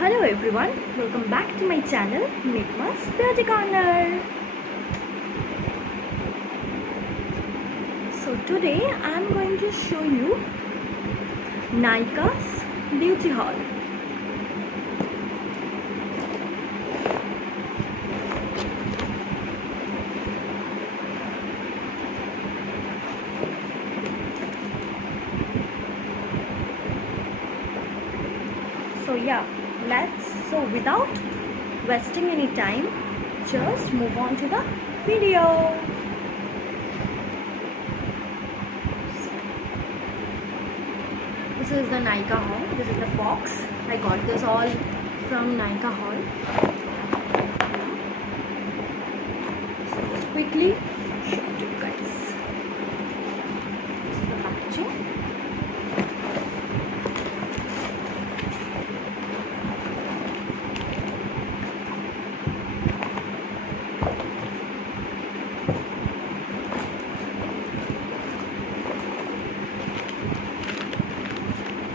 Hello everyone, welcome back to my channel Nikma's Beauty Corner. So today I am going to show you Nykaa's beauty haul. So without wasting any time, just move on to the video. This is the Nykaa haul. This is the box. I got this all from Nykaa haul. So just quickly show you guys. This is the packaging.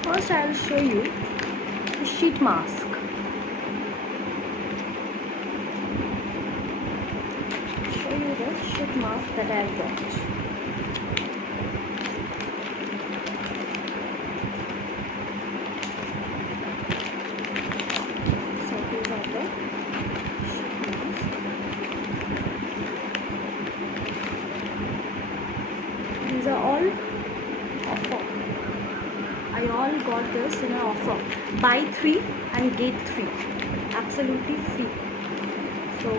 First I will show you the sheet mask. Show you the sheet mask that I have got. So these are the sheet masks. These are all offer. I all got this in an offer. Buy 3 and get 3. Absolutely free. So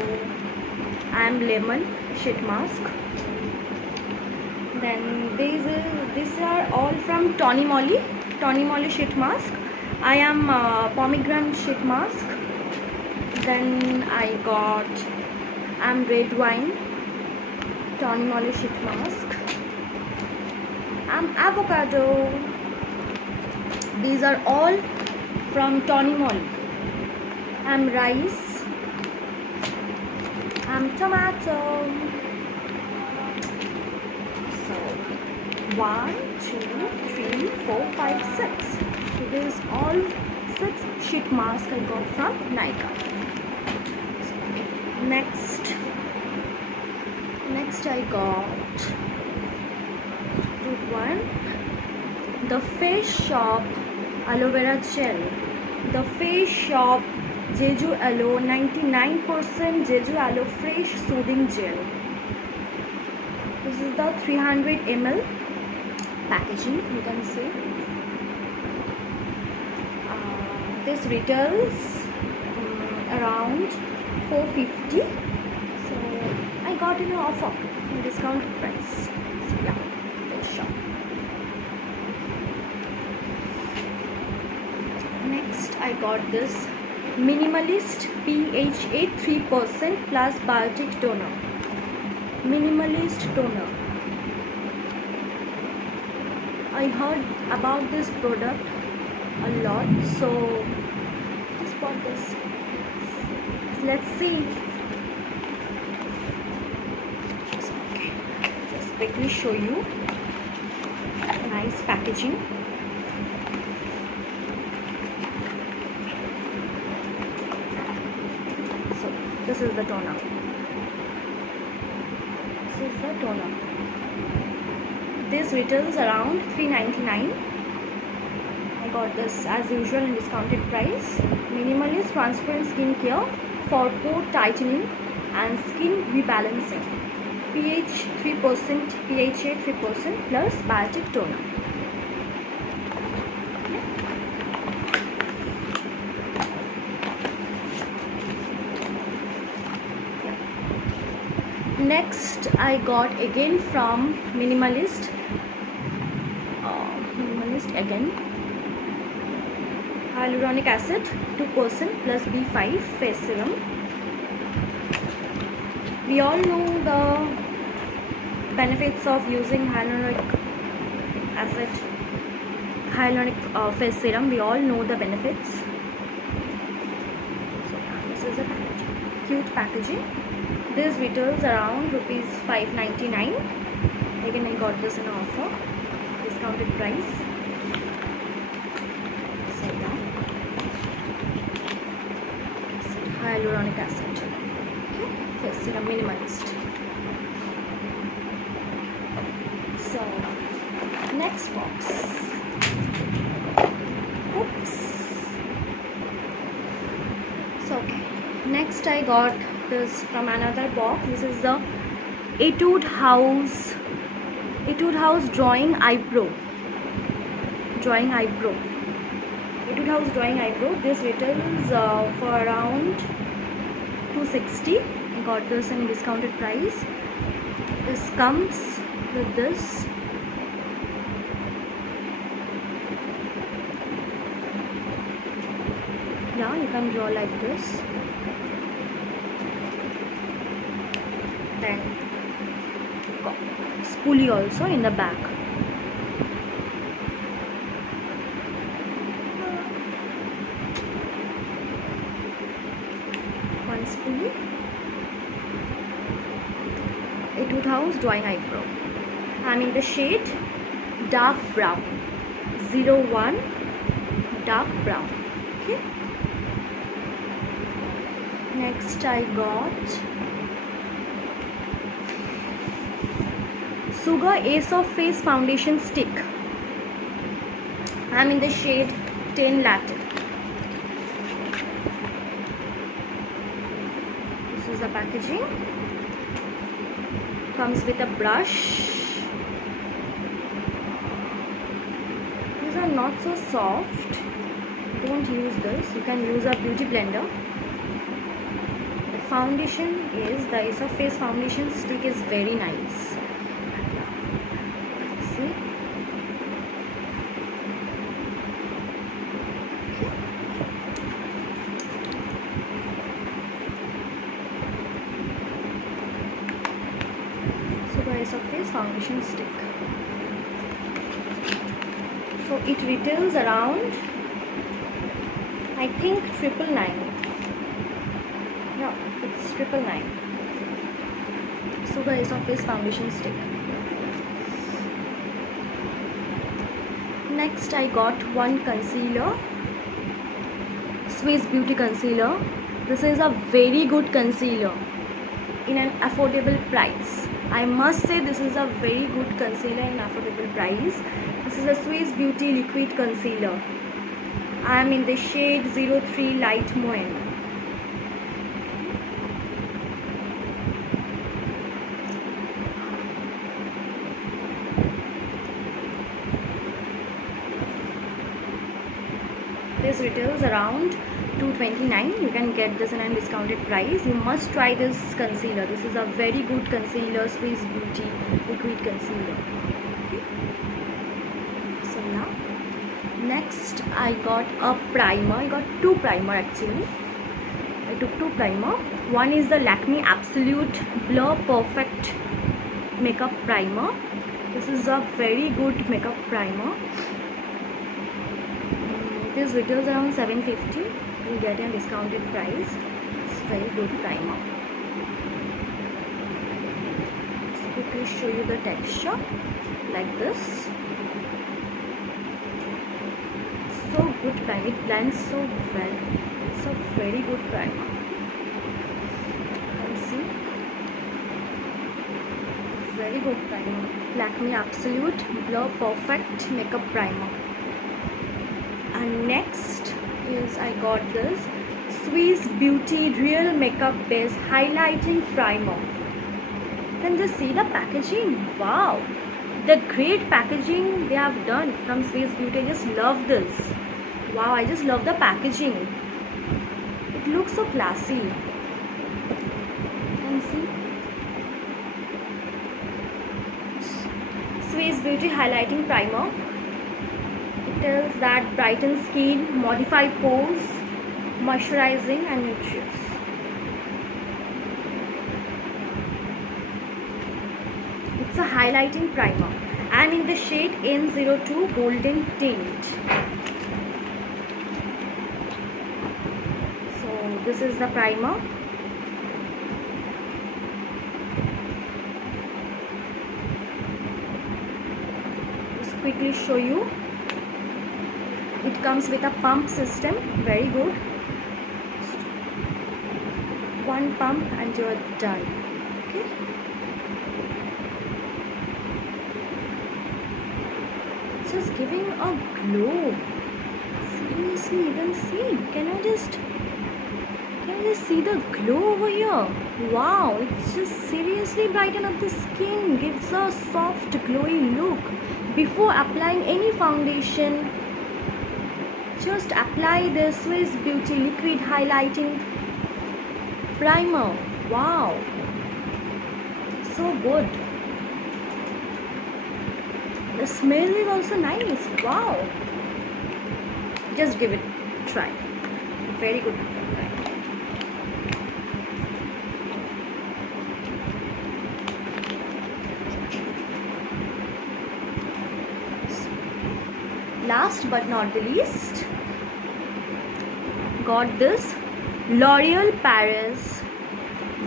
I am lemon sheet mask. Then these are all from Tony Moly sheet mask. I am pomegranate sheet mask. Then I am red wine Tony Moly sheet mask. I'm avocado. These are all from Tony Moly. I'm rice. I'm tomato. So 1, 2, 3, 4, 5, 6. So this is all 6 sheet masks I got from Nykaa. So next I got the Face Shop aloe vera gel. The Face Shop Jeju Aloe 99% Jeju Aloe fresh soothing gel. This is the 300 ml packaging, you can see. This retails around 450. So I got in an offer, discount price. So yeah, Face Shop. Next I got this Minimalist PHA 3% plus biotic toner. Minimalist toner. I heard about this product a lot, so just bought this. So let's see. Okay, just quickly show you. Nice packaging. This is the toner. This retails around $3.99. I got this as usual in discounted price. Minimalist transparent skin care for pore tightening and skin rebalancing. PHA 3% plus biotic toner. Next I got again from Minimalist again hyaluronic acid 2% plus B5 face serum. We all know the benefits of using hyaluronic face serum. We all know the benefits. So this is a packaging, cute packaging. This retails around rupees 599. Again I got this in offer, discounted price. So yeah. hyaluronic acid. Okay, face serum minimalist. So next box. Oops. So okay, next I got this from another box. This is the Etude House drawing eyebrow. Etude House drawing eyebrow. This retails for around 260. I got this in discounted price. This comes with this. Yeah, you can draw like this. Then spoolie also in the back. One spoolie. Etude House drawing eyebrow. I'm in the shade dark brown. 01 dark brown. Okay. Next I got Sugar Ace of Face foundation stick. I'm in the shade 10 Latte. This is the packaging. Comes with a brush. These are not so soft. Don't use this. You can use a beauty blender. The foundation is the Ace of Face foundation stick is very nice. See? Ace of Face foundation stick. So it retails around, I think, 999. No, it's 999. So the Ace of Face foundation stick. Next I got one concealer, Swiss Beauty concealer. This is a very good concealer in an affordable price. I must say this is a very good concealer in affordable price. This is a Swiss Beauty liquid concealer. I am in the shade 03 Light Moen. This retails around 229. You can get this in a discounted price. You must try this concealer. This is a very good concealer, Swiss Beauty liquid concealer. Okay. So now next I got a primer. I got two primer actually. I took two primer. One is the Lakme Absolute Blur Perfect makeup primer. This is a very good makeup primer. This retails around 750. You get a discounted price. It's very good primer. Let's quickly show you the texture like this. So good primer. It blends so well. It's a very good primer. You can see. Very good primer. Lakme Absolute Blur Perfect Makeup Primer. And next is I got this Swiss Beauty Real Makeup Base Highlighting Primer. You can just see the packaging. Wow, the great packaging they have done from Swiss Beauty. I just love this. Wow, I just love the packaging. It looks so classy. You can see Swiss Beauty Highlighting Primer. Tells that brighten skin, modify pores, moisturizing and nutritious. It's a highlighting primer and in the shade N02 Golden Tint. So this is the primer. Just quickly show you. It comes with a pump system, very good. one pump and you're done. Okay. It's just giving a glow. Seriously, you can see. Can you just see the glow over here? Wow, it's just seriously brighten up the skin, gives a soft glowy look. Before applying any foundation, just apply the Swiss Beauty liquid highlighting primer. Wow, so good. The smell is also nice. Wow, just give it a try. Very good. Last but not the least, got this L'Oreal Paris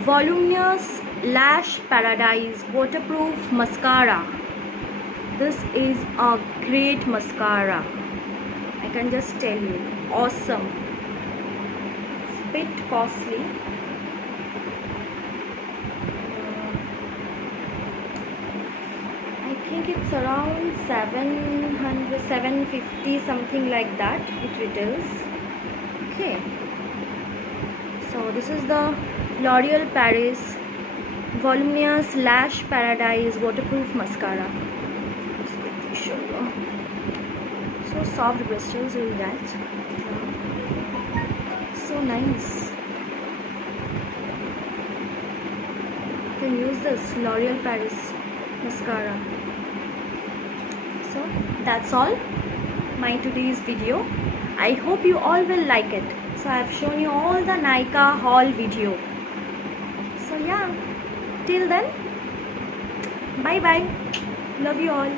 Voluminous Lash Paradise Waterproof Mascara. This is a great mascara. I can just tell you, awesome. It's a bit costly. I think it's around 700, 750, something like that it retails. Okay, so this is the L'Oreal Paris Voluminous Lash Paradise Waterproof Mascara. Just quickly show you. So soft bristles you will get. So nice. You can use this L'Oreal Paris mascara. So that's all my today's video. I hope you all will like it. So I have shown you all the Nykaa haul video. So yeah, till then, bye bye. Love you all.